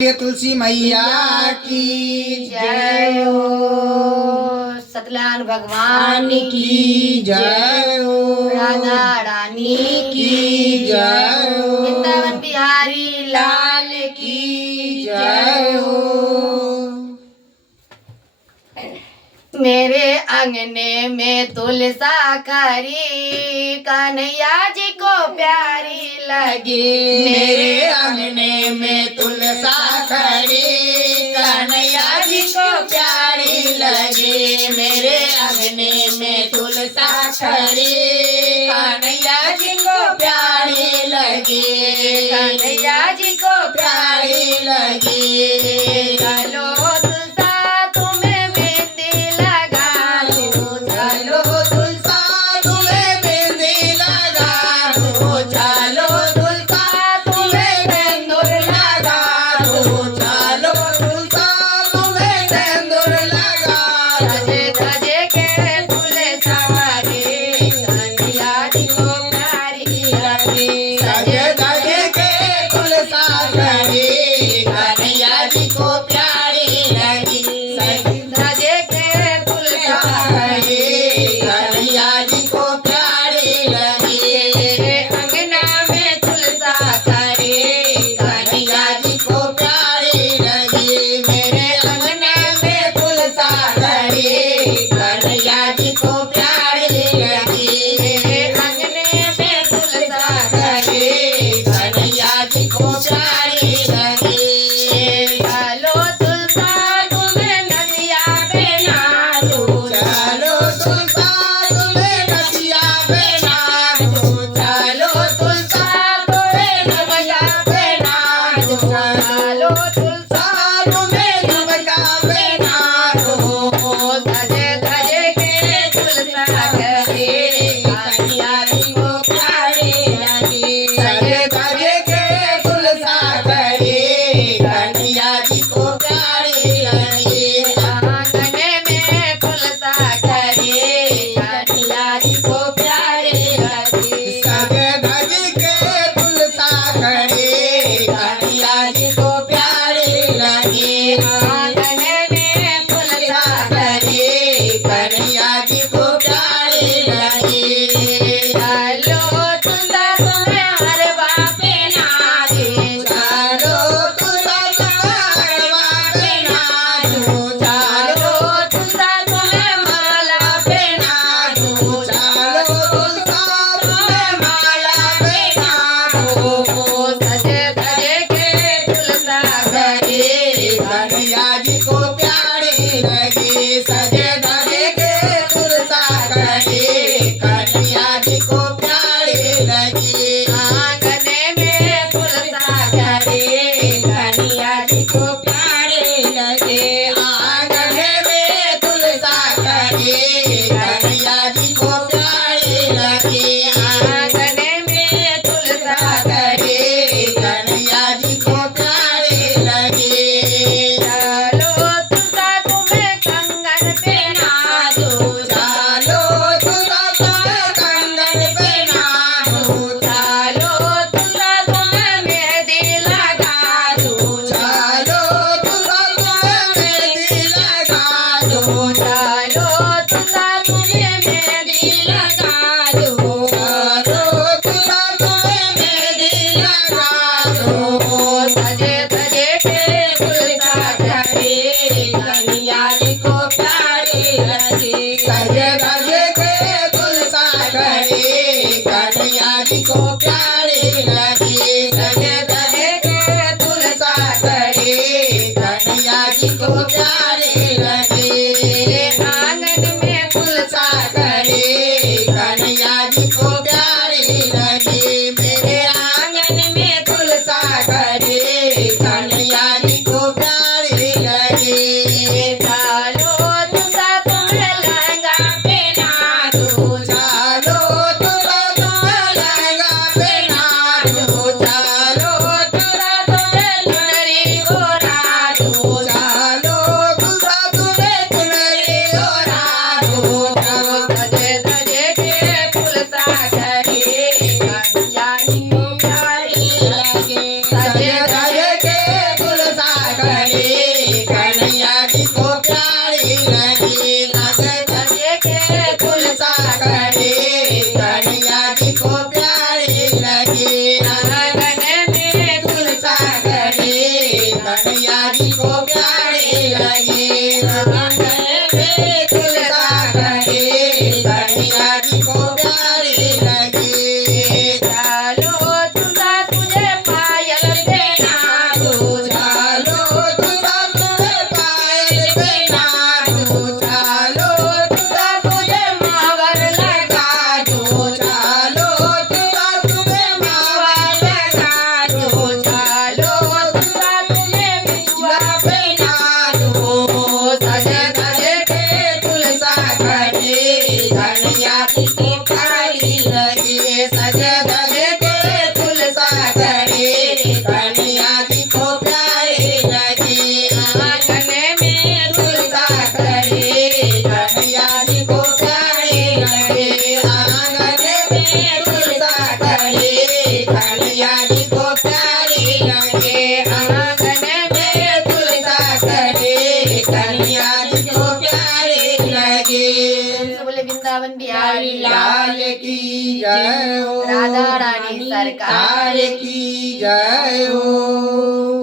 तुलसी मैया की जय हो। सतलान भगवान की जय हो। राधा रानी की जय हो। वृंदावन बिहारी लाल की जय हो। मेरे अंगने में तुलसा खरी कन्हैया जी को प्यारी लगी। मेरे अंगने में तुलसा खड़ी कन्हैया जी को प्यारी लगी। मेरे अंगने में तुलसा खड़ी कन्हैया जी को प्यारी लगी। कन्हैया जी को प्यारी लगी। चलो तुलसा तुम्हें मेहंदी लगा दूं। चलो तुलसा तुम्हें मेहंदी लगा दूं। चलो तुलसा तुम्हें सिंदूर लगा दूं। चलो तुलसा तुम्हें सिंदूर लगा धजे धजे के तुलसा रे कन्हैया जी को प्यारी लगी। सजे धजे के तुलसा खड़ी कन्हैया जी को प्यारी लगी। सजे धजे के तुलसा खड़ी कन्हैया जी को प्यारी लगी। मेरे अंगना में तुलसा खड़ी कन्हैया जी को प्यारी लगी। मेरे अंगने में तुलसा खड़ी कन्हैया जी को प्यारी लगी। मेरे अंगने में तुलसा खड़ी कन्हैया जी को प्यारी लगी। चलो तुलसा तुम्हें नदिया पहना दूं। चलो तुलसा तुम्हें नदिया पहना दूं। चलो तुलसा तुम्हें नदिया पहना दूं। चलो तुलसा तुम्हें नदिया पहना दूं। धजे धजे के तुलसा खड़ी कन्हैया जी को प्यारी लगी। सजे धजे के तुलसा खड़ी कन्हैया जी को प्यारी लगी। आंगने में तुलसा खड़ी कन्हैया जी को प्यारी लगी। सजे धजे के तुलसा खड़ी कन्हैया जी को प्यारी लगी। आंगने में तुलसा खड़ी कन्हैया जी को प्यारी लगी। चलो तुलसा तुम्हें हरवा पहना दूं। चलो तुलसा हरवा पहना दूं। चलो तुलसा तुम्हें माला पहना दूं। चलो तुलसा तुम्हें माला पहना दूं। सजे धजे के तुलसा खड़ी कन्हैया जी को प्यारी लगी। सजे धजे के तुलसा खड़ी कन्हैया जी को प्यारी लगी। आंगने में तुलसा खड़ी कन्हैया जी को प्यारी लगी। आंगने में तुलसा खड़ी कन्हैया जी को प्यारी लगी। आंगने में तुलसा खड़ी कन्हैया जी को प्यारी लगी। चलो तुलसा तुम्हें कंगन पहना दूं। चलो तुलसा तुम्हें कंगन पहना दूं। चलो तुलसा तुम्हें मेहंदी लगा दूं। चलो लाल की जय हो राधा रानी सरकार की जय हो।